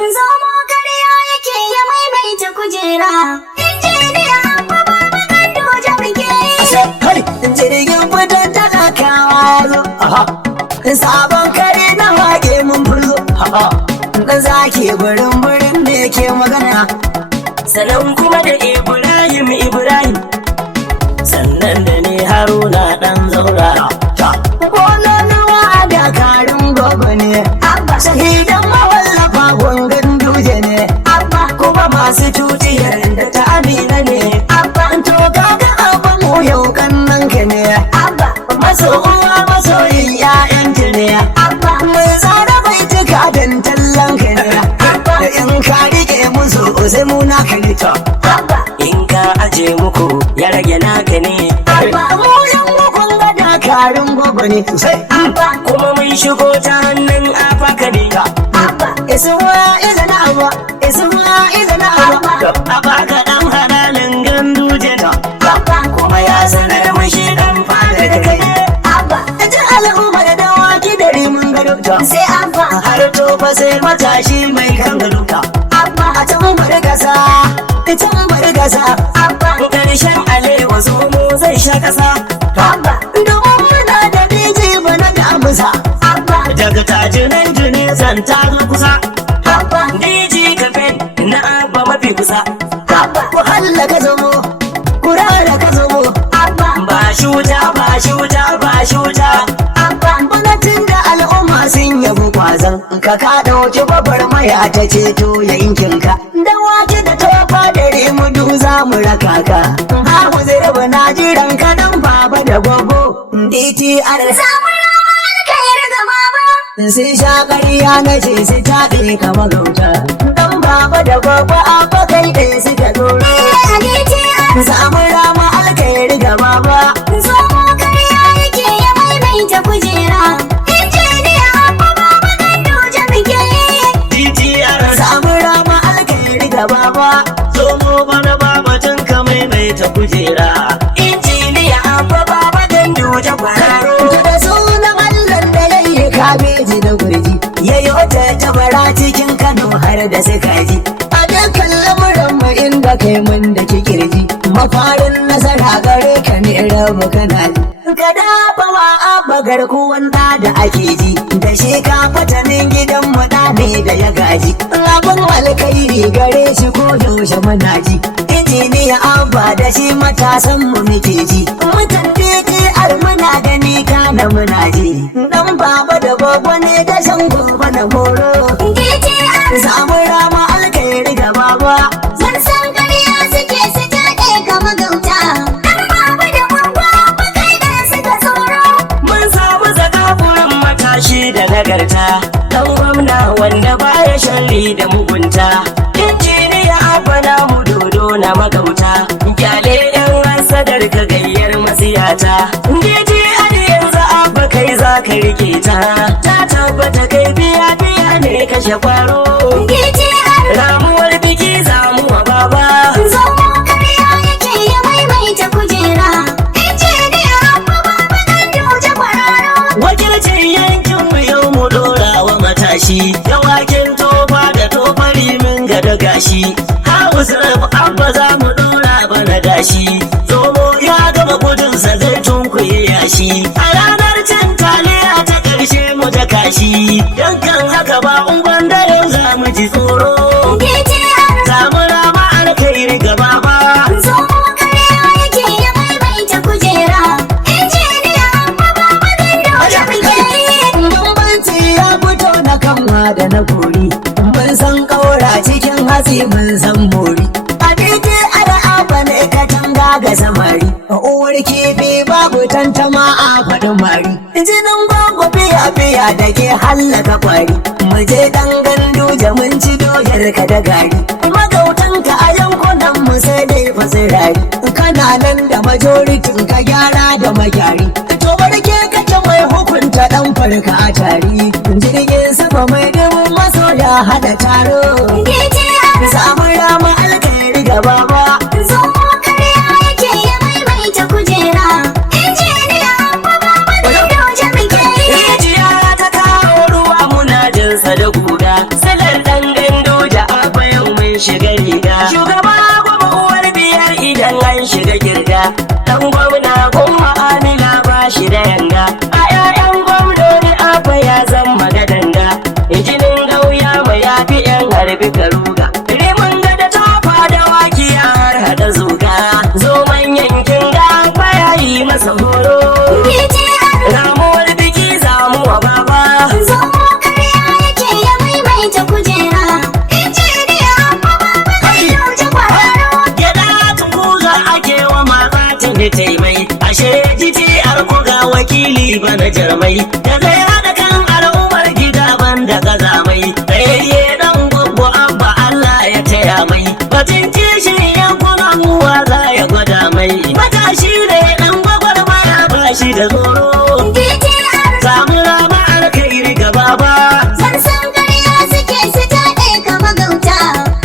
Zomo karya yake ya maimaita kujera. Injiniya Abba Baba Ganduje muke yi. Kai, jirgin fitar talakawa ya zo. Sabon kare na wage mun furzo. Dan zaki burin ne ke magana. Sannan kuma da Ibrahim sannan da ne Haruna dan zaura. Ƙololuwa a dakarun gobe ne. Shahidan mawallafa gungun duje ne. Kuma masu tutiyar da ta amina ne. To kaga abin mu yau kannan ka ne. Maso uwa masoyin 'ya'yanki ne. Mai tsara bai tuka don tallan ka ne. Da in ka rike musu sai muna ka ne. In ka aje muku ya rage naka ne. Mu yan mukun ga dakarun gobe ne sosai. Kuma mun shigo ta hannun afaka ne. Isma'ila na Abba, Isma'ila na Abba. Abaka dan halalin Ganduje na. Kuma ya sanar mushi dan fara da kai. Ita al'umma da dawaki da rimin gado. Sai Abba. Har tofa sai matashi mai kan gado. A can bari gasa, can bari gasa. Karshen alewa zomo zai sha kasa. Domin muna da biji bana da amsa. Daga tajinan jini zanta zo kusa. DJ Kafen na Abba mafi kusa. Ku halla ka zomo, ku rara ka zomo. Ba shuta. Gwamnatin da al'umma sun yabi kwazon ka ɗauki babar maya ta ceto yankinka. Da wake da tofa da remudu za mu raka ka. Hagu zai rabu na jiran ka dan baba da gogo. DTR Samun rawa alkhairi ga baba. sun sha ƙarya na ce su taɗe ka magauta. Dan baba da gogo abba kai ɗaya suka dore. Samun rama alkhairi ga baba. Zomo karya yake ya maimaita kujera. Injiniya Abba Baba Ganduje muke yi. DTR Samun rama alkhairi ga baba. zomo bana babatun ka maimaita kujera. Injiniya Abba Baba Ganduje kwararo. Da sunan Allah da ya yi kabeji da gurji. Ya yi wata tabara cikin Kano har da suka ji. A dukkan lamuran mu inda kai mun da kirji. Mafarin nasara gare ka ne rabu kana ji. Ka dafa wa abba garkuwan da ake ji. Da shi ka fatanin gidan mu da ne da ya gaji. Abin alkhairi gare shi ko yaushe muna ji. Injiniya abba da shi matasan mu muke ji. Mutan DTR muna gani kana muna ji. Dan baba da gogo ne da shan gobe na horo. DTR Samu rama alkhairi ga baba. mun san karya suke su jaɗe ga magauta. Dan baba da gwagwa ba kai da suka tsoro. Mun samu zakafurin matashi da nagarta. Dan gwamna wanda baya sharri da mugunta. Injiniya Abba na mu dodo na magauta. Gyale yan hasadar ka gayyar masiyata. DTR yanzu Abba kai za ka rike ta. Ta tabbata kai biya ne kashe kwaro. DTR Ramuwar biki zamu wa baba. Zomo karya yake ya maimaita kujera. Injiniya Abba Baba Ganduje kwararo. Wakilcin yankin mu yau mu dora wa matashi. Dawakin tofa da tofari min gada gashi. Hausa rabu Abba za mu dora bana gashi. Zomo ya gama gudunsa zai tunkuye yashi. A ranar cin taliya ta ƙarshe mu ta kashi. Yankan haka ba ungon da yau za mu ji tsoro. DTR Samu rama alkhairi gaba ba. Zomo karya yake ya maimaita kujera. Injiniya Abba Baba Ganduje muke yi. Bambanci ya fito na kanwa da na kori. Mun san ƙaura cikin hatsi mun san mori. A DTR abba ne ka tanga ga samari. Uwar kifi babu tantama a faɗin mari. Jinin gwagwa biya da ke hallaka kwari. Mu je ɗan Ganduje mun ci doyar ka da gari. Magautanka a yankunan mu sai dai fasirari. Kana nan da majoritin ka gyara da magyari. To barke kake mai hukunta ɗan farka a tari. Jirgin sama mai dubin masoya hada taro. DTR Samu rama alkhairi ga baba. Zomo karya yake ya maimaita kujera. Injiniya Abba Baba Ganduje muke yi. Rijiya ta kawo ruwa muna jinsa da guda. Salar ɗan gando ta kujera. Injiniya Abba Ganduje kwararo. Gyaɗa tunguza ake wa matsa ta taimai. Ashe jitiyar ku ga wakili bana jarmai. Da zai haɗa kan al'ummar gida banda gazamai. Tsayayye ɗan gwaggo Abba Allah ya taya mai. Batun kishin yankunan uwa za ya gwada mai. Matashi ne ɗan gwagwarmaya ba shi da tsoro. DTR Samu rama alkhairi gaba ba. san san ƙarya suke su taɗe ka magauta.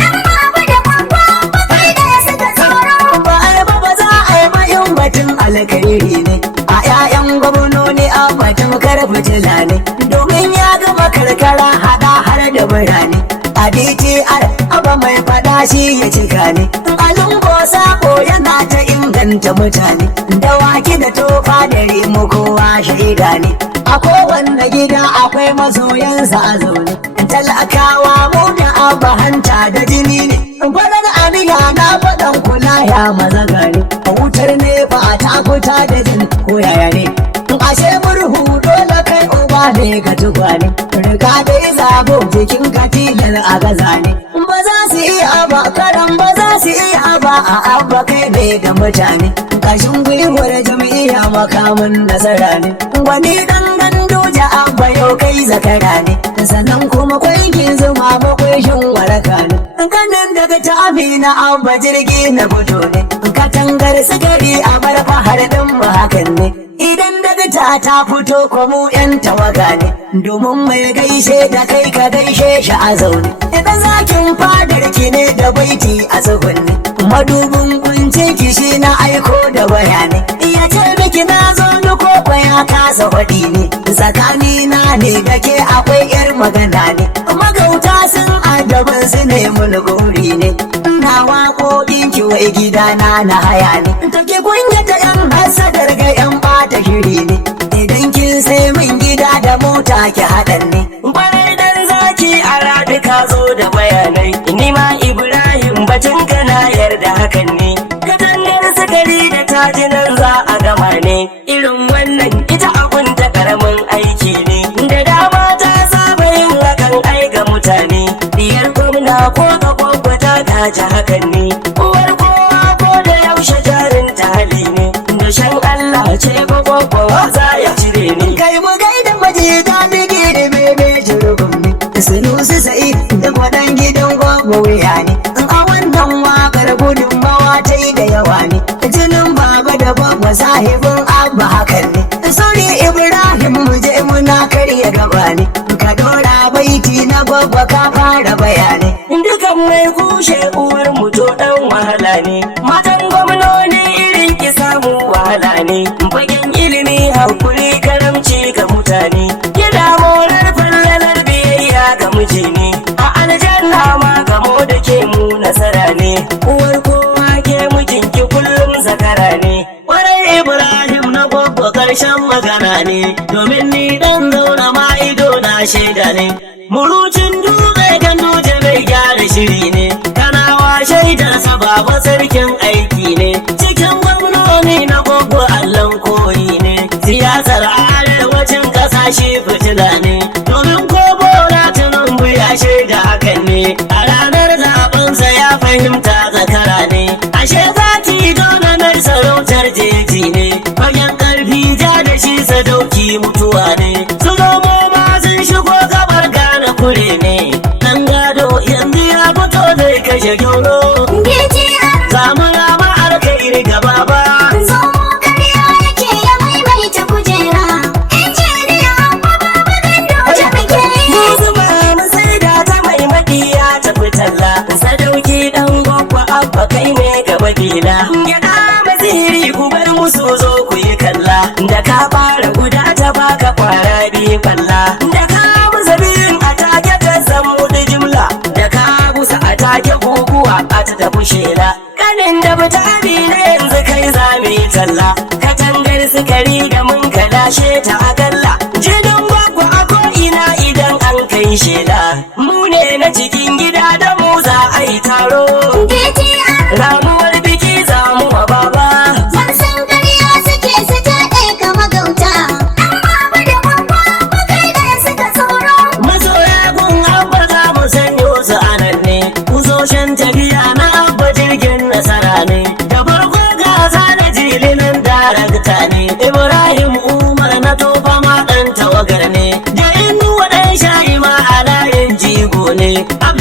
Amma ba da kwakwa bakwai da suka tsoro. ba ai ba za a yi mayin batun alkhairi ne a 'ya'yan gwamnoni a batun fitila ne domin ya gama karkara hada har da birane a DTR Abba mai fada shi ya cika ne alungo sako yana ta inganta mutane dawaki da tofa da rimu kowa shaida ne a kowanne gida akwai masoyansa a zaune talakawa mu da Abba hanta da jini ne farar aniya na faɗan kula ya maza gari wutar ne ba ta fita da jin koyaya ne ashe murhu dole kai uba ne ka tukwane riga dai zabo jikin katilar a gaza ne ba za su iya ba karan ba za su iya ba a Abba kai ne da mutane kashin gwiwar jam'iyya makamin nasara ne wani dan Ganduje Abba yau kai zakara ne sannan kuma kwaikin zuma makwashin waraka ne kanin daga ta Amina Abba jirgi na fito ne katangar sigari a bar fahar din mu hakan ne idan daga ta fito ko mu yan tawaga ne domin mai gaishe da kai ka gaishe shi a zaune idan zakin fadar ki ne da baiti a tsugunne madubin kunce ki shi na aiko da bayanai iya ce miki na zo ni ko ya kasa faɗi ne tsakani na ne da ke akwai yar magana ne magauta sun adaban su ne mun gori ne na waƙoƙin ki wai gidana na haya ne take kunyata yan hasadar ga yan bata shiri ne idan kin sai min gida da mota ki haɗan ne Kwarai dan zaki a raɗi ka zo da bayanai. Ni ma Ibrahim batun ka na yarda hakan ne. Katangar sukari da tajinan za a gama ne. Irin wannan ita abun ta karamin aiki ne. Da dama ta saba yin hakan ai ga mutane. Diyar gwamna ko ga kwakwata ta ji hakan ne. Uwar kowa ko da yaushe jarin ta hali ne. Da shan Allah ce ba kwakwawa za ya cire ne. kai mu gaida maje da bige da bebe jirgin ne sunusu sa'i da kwaɗan gidan gwagwa wuya ne a wannan wakar gudunmawa ta yi da yawa ne jinin baba da gwagwa sahibin Abba hakan ne sori Ibrahim mu je muna karya gaba ne ka dora baiti na gwagwa ka fara bayanai Dukan mai kushe uwar mu to dan wahala ne. Matan gwamnoni irin ki samu wahala ne. Fagen ilimi hakuri karamci ga mutane. Gida morar fallalar biyayya ga miji ne. A aljanna ma gamo da ke mu nasara ne. Uwar kowa ke mijinki kullum zakara ne. Kwarai Ibrahim na gwaggo karshen magana ne. Domin ni dan zauna ma ido na shaida ne. Murucin dutse Ganduje mai gyara shiri ne. Kanawa shaidarsa baba sarkin aiki ne. Cikin gwamnoni na gwaggo allon koyi ne. Siyasar arewacin kasashe fitila ne. Domin ko Bola Tinubu ya shaida hakan ne. A ranar zaɓensa ya fahimta zakara ne. Ashe zaki donanar sarautar jeji ne. Fagen ƙarfi ja da shi sadauki mutuwa ne. Su zomo ma sun shigo gabar gane kure ne. Dan gado yanzu ya fito zai kashe gyauro. DTR Samu rama alkhairi gaba ba. zomo ƙarya yake ya maimaita kujera. Injiniya Abba Ganduje muke yi. Yanzu ba mu sai da ta mai makiya ta fitalla. Sadauki dan gwagwa Abba kai ne gaba gila. Gyaɗa maziri ku bar musu zo ku yi kalla. Da ka fara guda ta baka kwara biyu falla. Da ka busa biyun a take ta samu da jimla. Da ka busa a take guguwa a ta tafi shela. Kanin da mutane na yanzu kai za mu yi talla. Katangar sukari da mun kalashe ta a galla. Jinin gwagwa a ko'ina idan an kai shela. Mu ne na cikin gida da mu za a yi taro. DTR Ramuwar biki za mu wa baba. san san ƙarya suke su taɗe ka magauta. Amma ba da kwakwa bakwai da suka tsoro. Masoya gun Abba za mu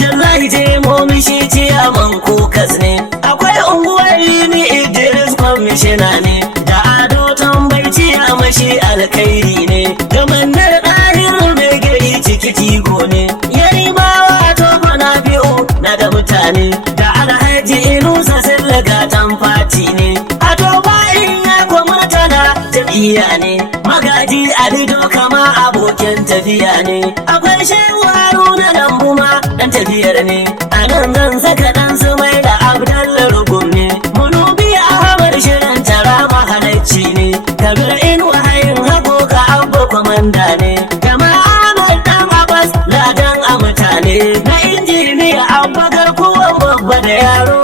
Abdullahi je momi shi ciyaman kokas ne. Akwai unguwar Limi Idris kwamishina ne. Da Ado tambayi ciyama shi alkhairi ne. Da Mannar ɗahiru mai gari ciki tigo ne. Yarimawa to na biyu na da mutane. Da Alhaji Inusa Sillaga tamfati ne. Ado bayin ya kwamata na jam'iyya ne. Magaji Alido kama abokin tafiya ne. Akwai Shehu Haruna Lambuma dan tafiyar ne. A nan zan saka dan su mai da Abdallah Rugum ne. Munubi Ahmad shirin tara mahalacci ne. Kabir in wahayin hago ka abba kwamanda ne. Kama Ahmad dan Abbas ladan a mutane. Na injiniya abba garkuwan babba da yaro.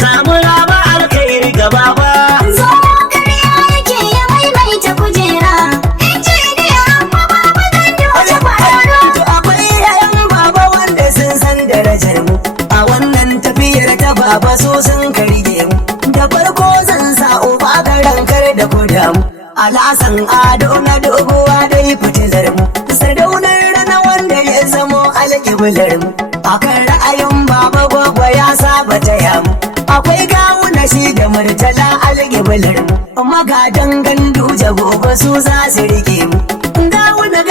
Samu raba alkhairi gaba ba. Baba so sun karge mu da farko zan sa uba garan kar da koda mu alasan ado na doguwa dai fitilar mu sadaunar rana wanda ya zamo alƙiblar mu akan ra'ayin baba gwagwa ya saba taya mu akwai gawuna shi da murtala alƙiblar mu magadan gandu gobe su za su rike mu gawuna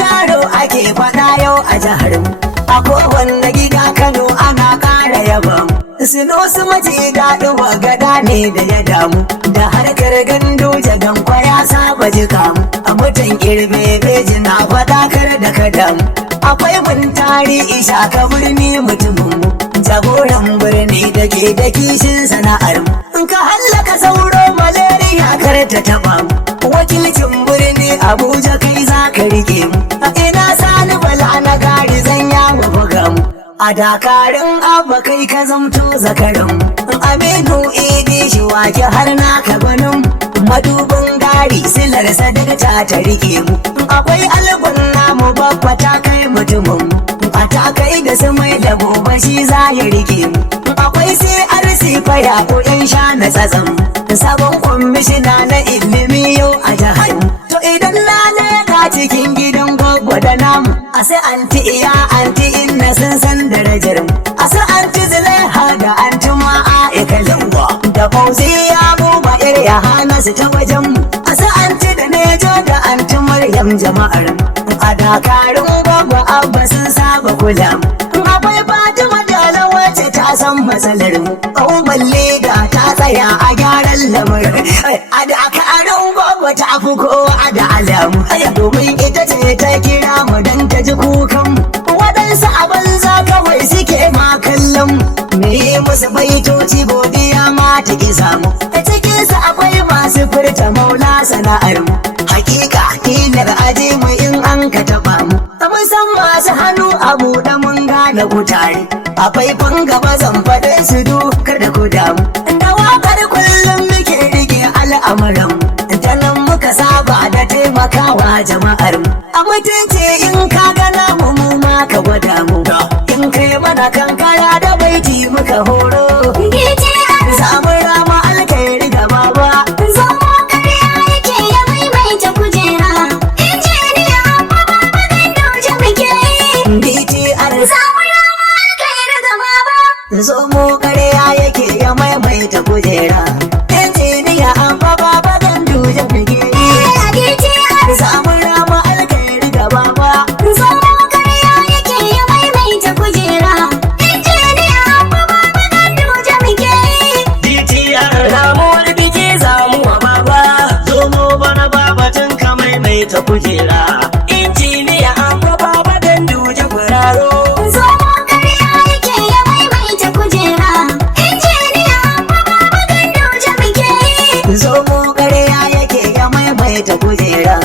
garo ake faɗa yau a jihar mu a kowanne gida Kano ana ƙara yaba mu Sinusu maji daɗin wagada ne da ya damu da harkar gandu jagan kwaya saba jika mu a mutan kirbe beji na faɗakar da ka damu akwai bintari isha ka birni mutumin mu jagoran birni da ke da kishin sana'ar mu in ka hallaka sauro malaria kar ta taɓa mu wakilcin birni Abuja kai za ka rike mu a ina sani bala na gari zan yawo buga mu a dakarun abba kai ka zamto zakarin aminu idi shi wake har naka gwanin madubin gari silar sadaka ta rike mu akwai algun namu babba ta kai mutumin a ta kai da su mai da gobe shi za ya rike mu akwai sai arsi faya ko yan sha na tsatsan sabon kwamishina na ilimi yau a jihar to idan na leka cikin gidan gwagwa da namu a sai anti iya anti inna sun san darajar mu a sai anti zulaiha da anti ma'a ikalangwa da fauziya buba ya hana su ta wajen mu a sai anti da nejo da anti maryam jama'ar a dakarun gwagwa abba sun saba kula mu akwai fatima da wacce ta san matsalar mu ƙauman leda ta tsaya a gyaran lamarin a dakarun gwagwa ta fi kowa da alamu domin ita ce ta kira mu dan ta ji kukan mu waɗansu a banza kawai suke ma kallon mu me musu baitoci godiya ma ta ki samu a cikinsu akwai masu furta maula sana'ar mu hakika tilar aje mu in an ka taɓa mu mun san masu hannu a buɗe mun gane kutare a faifan gaba zan faɗin su dukar da ku damu da waƙar kullum muke rike al'amuran ta nan muka saba da taimakawa jama'ar mu a mutunci in ka gana mu ma ka gwada mu in kai mana kankara da baiti muka horo samu rama alkairi gaba ba zo mu ƙarya yake ya maimaita kujera injiniya an fa baba gandu ya fige samu rama alkairi gaba ba zo mu ƙarya yake ya maimaita kujera injiniya an fa baba gandu ya fige DTR ramuwar biki zamu wa baba zo mu bana baba tun ka maimaita kujera injiniya an fa baba gandu ya furaro zo mu ƙarya yake ya maimaita kujera